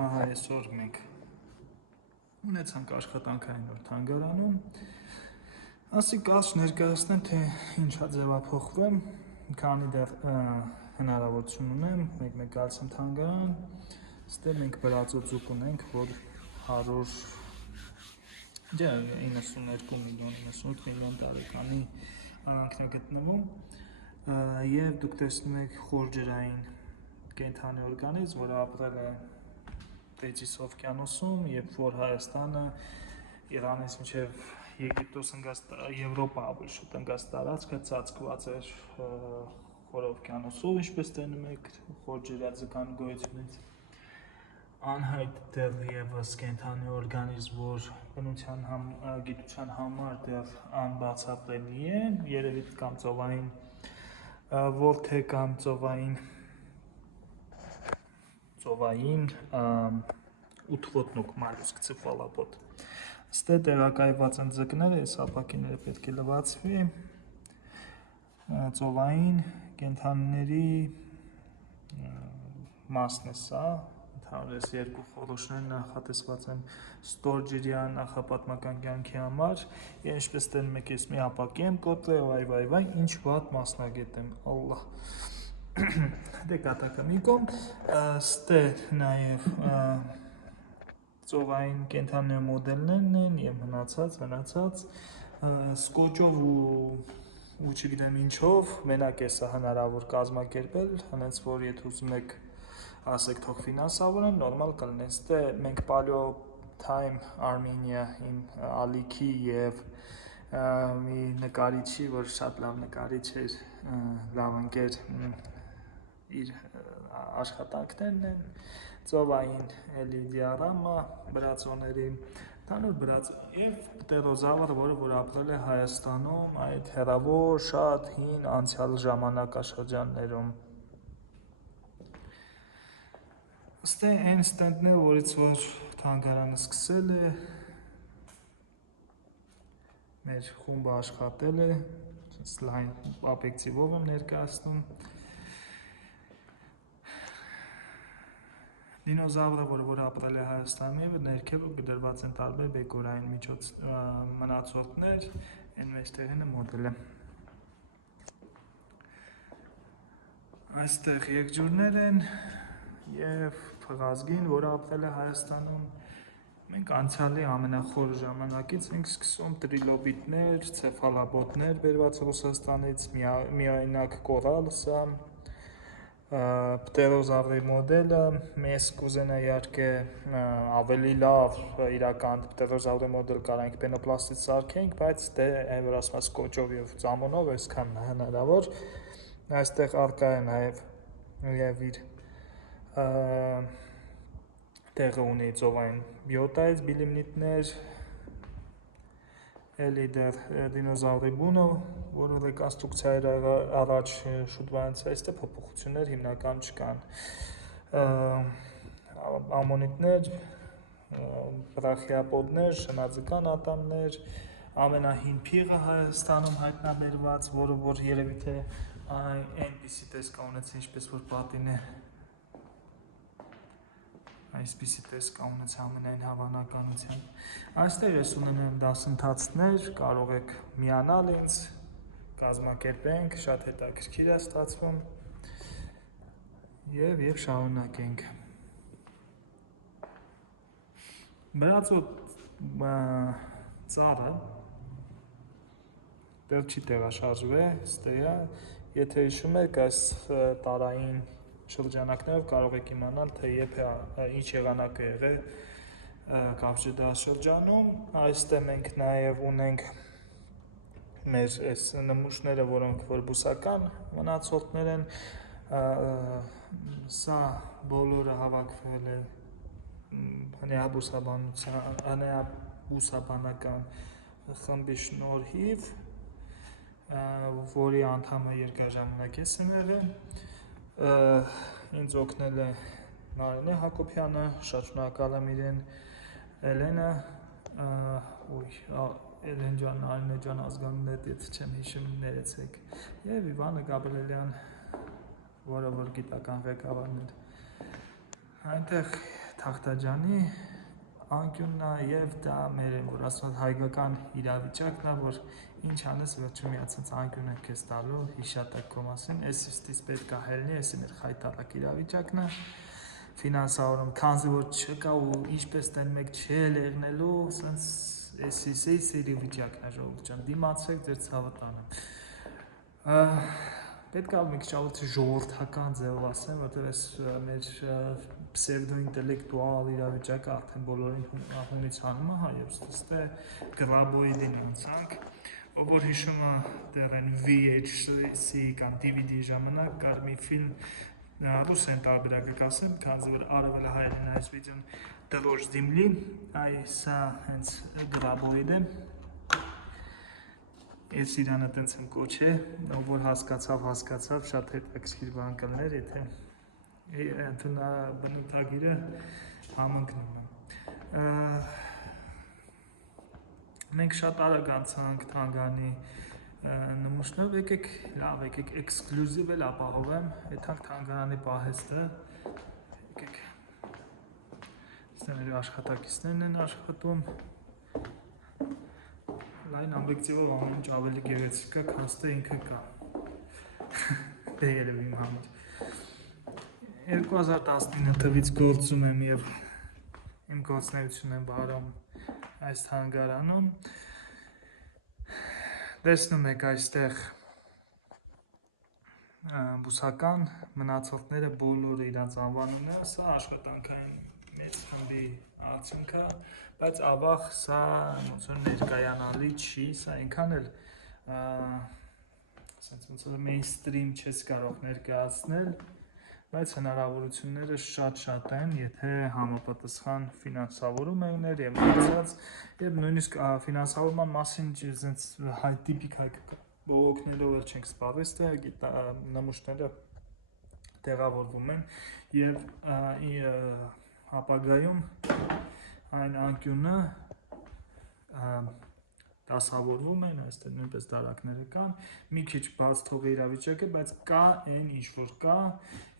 Ահա այսօր մենք ունեցանք աշխատանքային նոր թանգարանում, ասի կարճ ներկայացնեմ, թե ինչա ձևափոխվեմ, քանի դեռ հնարավորություն ունեմ, մեկ գալիս եմ թանգարան, ստեղ մենք բրածոծուկ ունենք, որ 92 միլիոն, 98 միլիոն տարեկանի արանքն է գտնվում, և դուք տեսնում եք խորջրային կենդանի օրգանիզմ, որը ապրել է Տիգրիս օվկիանոսում, երբ որ Հայաստանը Իրանից մինչև Եգիպտոս Եվրոպա ավելի շուտ ընկած տարածքը ծածկված էր Խոր օվկիանոսով, ինչպես տենում եք խորջրյա ձկան գոյությունից, անհայտ դեռևս կենդանի օրգանիզմ, որ բնության գիտության համար դեռ անբացատրելի է, երևի կամ ծովային ոլթե կամ ծովային ութղոտնուկ մալյուսկ ցեֆալոպոդ։ Ստեղ տեղակայված են ձկները, այս ապակիները պետք է լվացվի, ծովային կենդանիների մասն է սա, ընդհանրապես երկու խոռոչներ նախատեսված են ստորջրյա նախապատմական կյանքի համար, և ինչպես տենում եք, ես մի ապակի եմ կոտրել, ինչ վատ մասնագետ եմ, ալլահ, դե կատակը մի կողմ, ստեղ նաև ծովային կենդանիների մոդելներն են և մնացած, սկոճով ու չգիտեմ ինչով, մենակ է սա հնարավոր կազմակերպել, հենց որ եթե ուզում եք ասեք թող ֆինանսավորեն, նորմալ կլինի, ստեղ մենք Paleo Time Armenia իմ ալիքի և մի նկարիչի, որ շատ լավ նկարիչ էր, լավ ընկեր, իր աշխատանքներն են, ծովային դիառամա, բրածոների, և պտերոզավր, որ ապրել է Հայաստանում այդ հեռավոր շատ հին անցյալ ժամանակաշրջաններում։ Ստեղ այն ստենդն է, որից որ թանգարանը սկսել է, մեր խումբը աշխատել է, լայն օբյեկտիվով եմ ներկայացնում, դինոզավրը, որ ապրել է Հայաստանում և ներքևը դրված են տարբեր բեկորային մնացորդներ, այն մեջտեղինը մոդել է։ Այստեղ եղջյուրներ են և փղազգին, որ ապրել է Հայաստանում, մենք անցյալի ամենախոր ժամանակից ենք սկսում, տրիլոբիտներ, ցեֆալոպոդներ բերված Ռուսաստանից, միայնակ կորալ սա, պտերոզավրի մոդելը, ես կուզենայի իհարկե ավելի լավ իրական պտերոզավրի մոդել կարանք պենոպլաստից սարքենք, բայց դե այն որ ասում ես կոճով և ծամոնով, այսքանն է հնարավոր, այստեղ առկա է նաև իր տեղը ունի ծովային բիոտայից բիլիմնիտներ, էլի դեռ դինոզավրի բունը, որը ռեկոնստրուկցիա էր առաջ շուտվանց, այստեղ փոփոխություններ հիմնական չկան, ամոնիտներ, բրախիապոդներ, շնաձկան ատամներ, ամենահին փիղը Հայաստանում հայտնաբերված, որը որ երևի թե այնպիսի տեսք ունեցել, ինչպես որ պատին է, այսպիսի տեսք ունեցել ամենայն հավանականությամբ, այստեղ ես ունենեմ դասընթացներ, կարող եք միանալ ինձ, կազմակերպենք, շատ հետաքրքիր է ստացվում և շարունակենք։ Բրածո ծառը դեռ չի տեղաշարժվել, ստեղ է, եթե հիշում եք, այս տարային շրջանակներով կարող եք իմանալ, թե ինչ եղանակ է եղել կարճ դարաշրջանում, այստեղ մենք նաև ունենք մեր այս նմուշները, որոնք որ բուսական մնացորդներ են, սա բոլորը հավաքվել է հնեաբուսաբանական խմբի շնորհիվ, որի անդամը երկար ժամանակ ես եմ եղել, ինձ օգնել է Նարինե Հակոբյանը, շատ շնորհակալ եմ իրեն, Էլեն ջան, Նարինե ջան, ազգանունդ եթե չեմ հիշում, ներեցեք, և Իվանը Գաբրելյան, որը որ գիտական ղեկավարն էր, այնտեղ Թախտաջանի անկյունն է եւ դա մեր որ ասած հայկական իրավիճակն է, որ ինչ անես վերջում միացած անկյունը քեզ տալու հիշատակ քո մասին, էս իստից պետք է հելնի, էսի մեր խայտարակ իրավիճակն է, ֆինանսավորում քանզի որ չկա ու ինչպես տեն մեկ չի ելնելու, ասենց էսի իրավիճակն է ժողովուրդ ջան, դիմացեք ձեր ցավը տանը։ Պետք է մի քիչ ավելի ժողովրդական ձևով ասեմ, որտեղ այս մեր պսևդոինտելեկտուալ իրավիճակը արդեն բոլորին հունից հանում է, հա, եւ ստե գրաբոիդին անցանք, ով որ հիշում է դեռ այն VHC կամ DVD ժամանակ կար մի ֆիլմ, ռուսեն տարբերակը կասեմ, քանզի որ արևելը հայերեն այս վիդեոն դրոշ դիմլի, այ սա հենց գրաբոիդ է։ Ես իրանը տենց եմ կոչե, ով որ հասկացավ, շատ հետաքրքիր բան կլներ, եթե բնութագիրը համընկնում է։ Մենք շատ արագ անցանք Թանգարանի նմուշներով, եկեք էքսկլյուզիվ էլ ապահովեմ, եթանք Թանգարանի պահեստը, եկեք, մեր աշխատակիցներն են աշխատում, լայն ամբեկտիվով ամեն ինչ ավելի գեղեցիկ է, քան թե ինքը կա, դե երևի իմ համար։ 2019 թվից գործում եմ և իմ գործունեությունն եմ վարում այս թանգարանում, տեսնում եք այստեղ բուսական մնացորդները բոլորը իրանց անվանումները, սա աշխատանքային մեծ խմբի արդյունք է, բայց ավաղ սա ոնց որ ներկայանալի չի, սա այնքան էլ ոնց որ մեյնստրիմ չես կարող ներկայացնել, բայց հնարավորությունները շատ են, եթե համապատասխան ֆինանսավորում եղներ եւ մնացած, եւ նույնիսկ ֆինանսավորման մասին տիպիկ հայկական բողոքներով էլ չենք սպառվել, ստե նմուշները տեղավորվում են եւ ապագայում այն անկյունը դասավորվում են, այստեղ նույնպես դարակները կան, մի քիչ բաց թողի իրավիճակ է, բայց կա այն ինչ որ կա,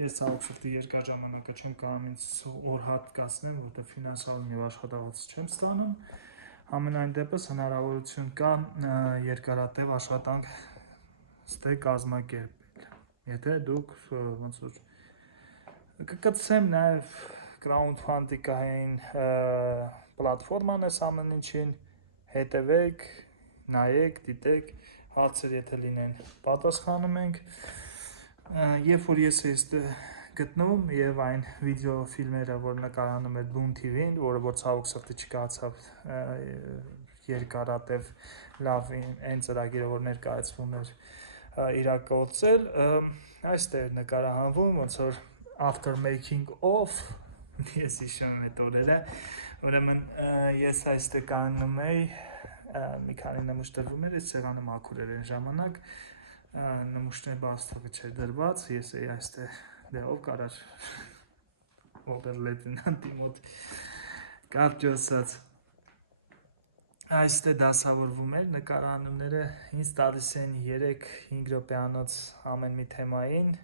ես ցավոք սրտի երկար ժամանակը չեմ կարող ինձ օր հատկացնեմ, որտեղ ֆինանսավորում եւ աշխատավարձ չեմ ստանում, համենայն դեպս հնարավորություն կա երկարատև աշխատանք ստե կազմակերպել, եթե դուք ոնց որ կկցեմ նաեւ crowdfunding-ային պլատֆորման էս ամեն ինչին, հետևեք, նայեք, դիտեք, հարցեր եթե լինեն, պատասխանում ենք, երբ որ ես գտնվում եւ այն վիդեո ֆիլմերը, որ նկարանում էր Boom TV-ին, որը որ ցավոք սրտի չկարծավ երկարատև լավ այն ծրագիրը, որ ներկայացվում էր իրագործել, այստեղ նկարահանվում, ոնց որ after making of, ես հիշում եմ այդ օրերը, ուրեմն ես այստեղ կանգնում էի, մի քանի նմուշ տրվում էր, ես սեղանը մաքուր էր այն ժամանակ, նմուշների բաց թողը չէր դրված, ես էի այստեղ, դե ով կարար օբեր լեյտենանտի մոտ կարճ ասած, այստեղ դասավորվում էր, նկարահանումները ինձ տալիս են 3-5 րոպեանոց ամեն մի թեմային,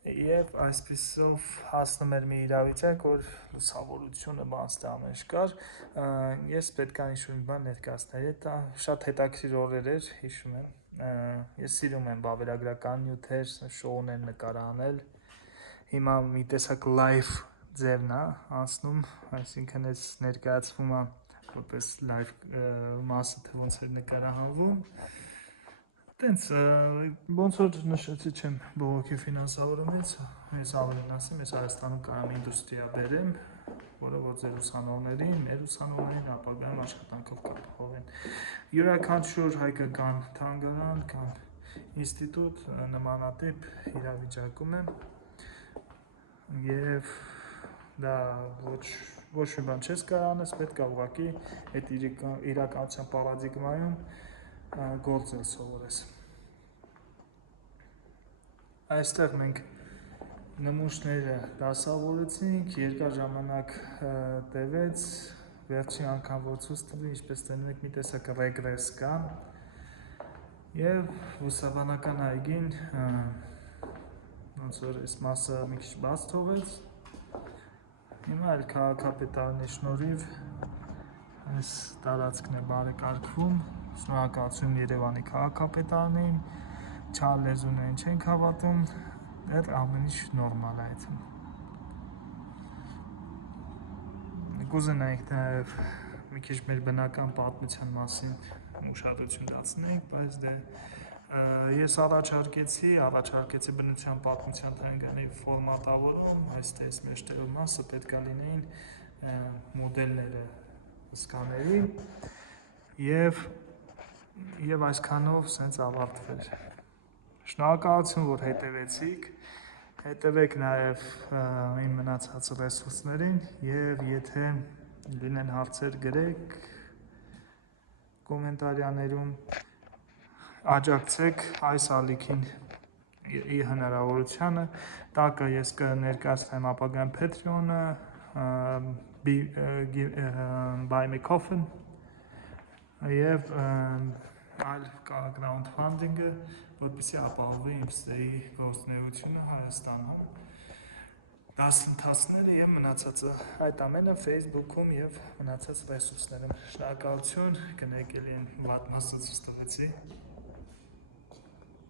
եւ այսպիսով հասնում էր մի իրավիճակ, որ լուսավորությունը բանստե ամեն ինչ կար, ես պետք է ինչ-որ բան ներկայացնել, դա շատ հետաքրքիր օրեր էր, հիշում եմ, ես սիրում եմ վավերագրական նյութեր, շոուներ նկարահանել, հիմա մի տեսակ live ձևն է անցնում, այսինքն ես ներկայացվում է որպես live մասը, թե ոնց էր նկարահանվում, տենց, ոնց որ նշեցի չեմ բողոքի ֆինանսավորումից, ես ավելին ասեմ, ես Հայաստանում կարամ ինդուստրիա բերեմ, որը որ ձեր ուսանողներին, մեր ուսանողներին ապագայում աշխատանքով կապահովեն։ Յուրաքանչյուր հայկական թանգարան կամ ինստիտուտ նմանատիպ իրավիճակում է եւ դա ոչ մի բան չես կարող անես, պետք է ուղղակի այդ իրականության պարադիգմայում գործել սովորես։ Այստեղ մենք նմուշները դասավորեցինք, երկար ժամանակ տևեց, վերջին անգամ որ ցույց տվի, ինչպես տենում եք մի տեսակ ռեգրես կա, եւ բուսաբանական այգին ոնց որ այս մասը մի քիչ բաց թողեց, Հիմա այլ քաղաքապետարանի շնորհիվ այս տարածքն է բարեկարգվում։ Շնորհակալություն Երևանի քաղաքապետարանին, չար լեզուներին չենք հավատում, դեռ ամեն ինչ նորմալ է այդում։ Կուզենայինք նաև մի քիչ մեր բնական պատմության մասին ուշադրություն դարձնենք, բայց դե ես առաջարկեցի բնության պատմության թանգարանի ֆորմատավորում, այստեղ մեջտեղի մասը պետք է լինեին մոդելները հսկաների եւ այսքանով սենց ավարտվեր։ Շնորհակալություն, որ հետևեք նաև իմ մնացած ռեսուրսներին եւ եթե լինեն հարցեր գրեք կոմենտարիաներում, աջակցեք այս ալիքին ի հնարավորությանը, տակը ես կներկայացնեմ ապագան Patreon-ը, Buy Me Coffee եւ այլ crowdfunding-ը, որպեսզի ապահովի իմ ստեի գործունեությունը Հայաստանում, դասընթացները եւ մնացածը, այդ ամենը Facebook-ում եւ մնացած ռեսուրսներում։ Շնորհակալություն, կներկելի են վատ մասը ցույց տվեցի։